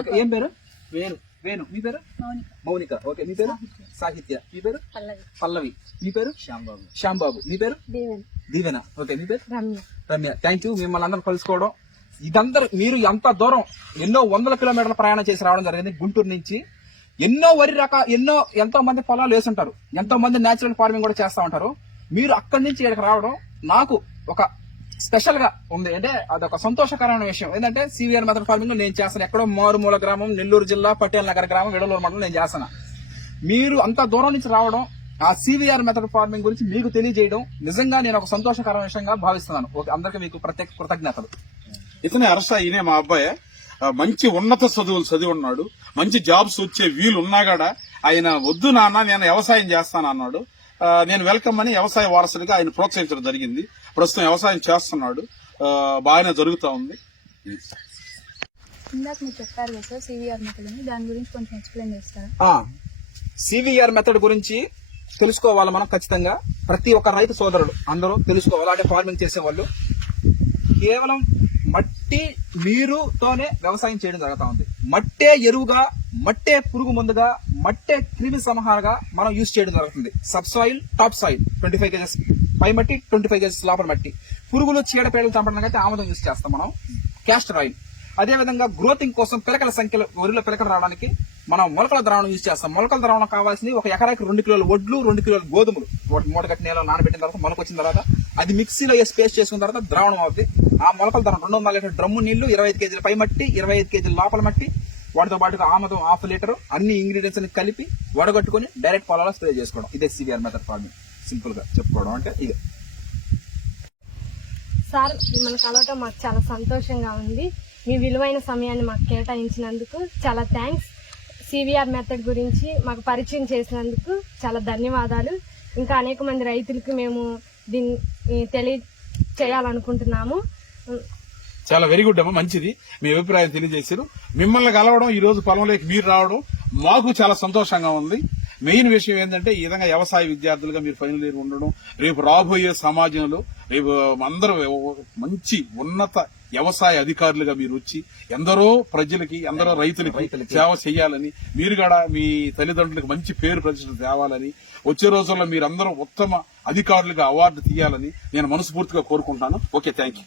Okay, ఏం పేరు? వేణు. వేణు, మీ పేరు? మౌనిక. ఓకే, మీ పేరు? సాహిత్య. మీ పేరు? పల్లవి. మీ పేరు? శ్యాంబాబు. మీ పేరు? దీవెన. ఓకే, మీ పేరు? రమ్య. Thank you. మిమ్మల్ని అందరం కలుసుకోవడం ఇదందరూ మీరు ఎంత దూరం ఎన్నో వందల కిలోమీటర్ల ప్రయాణం చేసి రావడం జరిగింది గుంటూరు నుంచి. ఎన్నో ఎంతో మంది పొలాలు వేసుంటారు, ఎంతో మంది నేచురల్ ఫార్మింగ్ కూడా చేస్తా ఉంటారు. మీరు అక్కడి నుంచి ఇక్కడికి రావడం నాకు ఒక స్పెషల్ గా ఉంది. అంటే అదొక సంతోషకరమైన విషయం. ఏంటంటే సివిఆర్ మెథడ్ ఫార్మింగ్ నేను చేస్తాను. ఎక్కడో మారుమూల గ్రామం, నెల్లూరు జిల్లా పటేల్ నగర్ గ్రామం, విడలూరు మండలం నేను చేస్తాను. మీరు అంత దూరం నుంచి రావడం, ఆ సివిఆర్ మెథడ్ ఫార్మింగ్ గురించి మీకు తెలియజేయడం నిజంగా నేను ఒక సంతోషకరమైన విషయంగా భావిస్తున్నాను. ఓకే, అందరికీ మీకు ప్రత్యేక కృతజ్ఞతలు. ఇతనే అరస, ఈయనే మా అబ్బాయి. మంచి ఉన్నత చదువులు చదివి ఉన్నాడు. మంచి జాబ్స్ వచ్చే వీలు ఉన్నా కూడా ఆయన వద్దు నాన్న నేను వ్యవసాయం చేస్తాను అన్నాడు. నేను వెల్కమ్ అని వ్యవసాయ వారసుడిగా ఆయన ప్రోత్సహించడం జరిగింది. ప్రస్తుతం వ్యవసాయం చేస్తున్నాడు, బాగానే జరుగుతూ ఉంది. ఇందాక మీరు చెప్పారు కదా సార్ సివిఆర్ మెథడ్ అని, దాని గురించి కొంచెం ఎక్స్ప్లెయిన్ చేస్తారా? సివిఆర్ మెథడ్ గురించి తెలుసుకోవాలి మనం ఖచ్చితంగా. ప్రతి ఒక్క రైతు సోదరుడు అందరూ తెలుసుకోవాలి. అంటే ఫార్మింగ్ చేసేవాళ్ళు కేవలం మట్టి నీరుతోనే వ్యవసాయం చేయడం జరుగుతూ ఉంది. మట్టే ఎరువుగా, మట్టే పురుగు మందుగా, మట్టే క్రిమి సంహారగా మనం యూజ్ చేయడం జరుగుతుంది. Sub soil, top soil 25 kgs పై మట్టి, 25 kgs లోపల మట్టి. పురుగులు చీడపేడలు చంపడానికి అయితే ఆముదం యూజ్ చేస్తాం మనం, క్యాస్టర్ ఆయిల్. అదేవిధంగా గ్రోతింగ్ కోసం పిలకల సంఖ్యలో వరిలో పిలకలు రావడానికి మనం మొలకల ద్రావణం యూజ్ చేస్తాం. మొలకల ద్రావణం కావాల్సింది ఒక ఎకరాకి 2 కిలోల వడ్లు, 2 కిలోల గోధుమలు మూట కట్టి నేలలో నానబెట్టిన తర్వాత మొలక వచ్చిన తర్వాత అది మిక్సీలో వేసి పేస్ట్ చేసుకున్న తర్వాత ద్రావణం అవుతుంది. ఆ మొలకల ద్రావణం 200 లీటర్ డ్రమ్ము నీళ్లు, 25 kg పై మట్టి, 25 kg లోపల మట్టి, వాటితో పాటుగా ఆమదం 1/2 లీటర్ అన్ని ఇంగ్రీడియంట్స్ ని కలిపి వడగట్టుకుని డైరెక్ట్ పొలాల్లో స్ప్రే చేసుకోవడం. ఇదే సివిఆర్ మెథడ్ ఫార్మింగ్. సింపుల్ గా చెప్పుకోవడం అంటే ఇదే. సార్ మిమ్మల్ని కలవటం మాకు చాలా సంతోషంగా ఉంది. మీ విలువైన సమయాన్ని మాకు కేటాయించినందుకు చాలా థ్యాంక్స్. సివిఆర్ మెథడ్ గురించి మాకు పరిచయం చేసినందుకు చాలా ధన్యవాదాలు. ఇంకా అనేక మంది రైతులకు మేము దీన్ని తెలియచేయాలనుకుంటున్నాము. చాలా వెరీ గుడ్ అమ్మా, మంచిది. మీ అభిప్రాయం తెలియజేశారు. మిమ్మల్ని కలవడం, ఈ రోజు పొలంలోకి మీరు రావడం మాకు చాలా సంతోషంగా ఉంది. మెయిన్ విషయం ఏంటంటే ఈ విధంగా వ్యవసాయ విద్యార్థులుగా మీరు ఫైనల్ ఇయర్ ఉండడం, రేపు రాబోయే సమాజంలో రేపు అందరూ మంచి ఉన్నత వ్యవసాయ అధికారులుగా మీరు వచ్చి ఎందరో ప్రజలకి, ఎందరో రైతులకి సేవ చేయాలని, మీరు కూడా మీ తల్లిదండ్రులకు మంచి పేరు ప్రతిష్టలు తేవాలని, వచ్చే రోజుల్లో మీరందరూ ఉత్తమ అధికారులుగా అవార్డు తీయాలని నేను మనస్ఫూర్తిగా కోరుకుంటాను. Okay, thank you.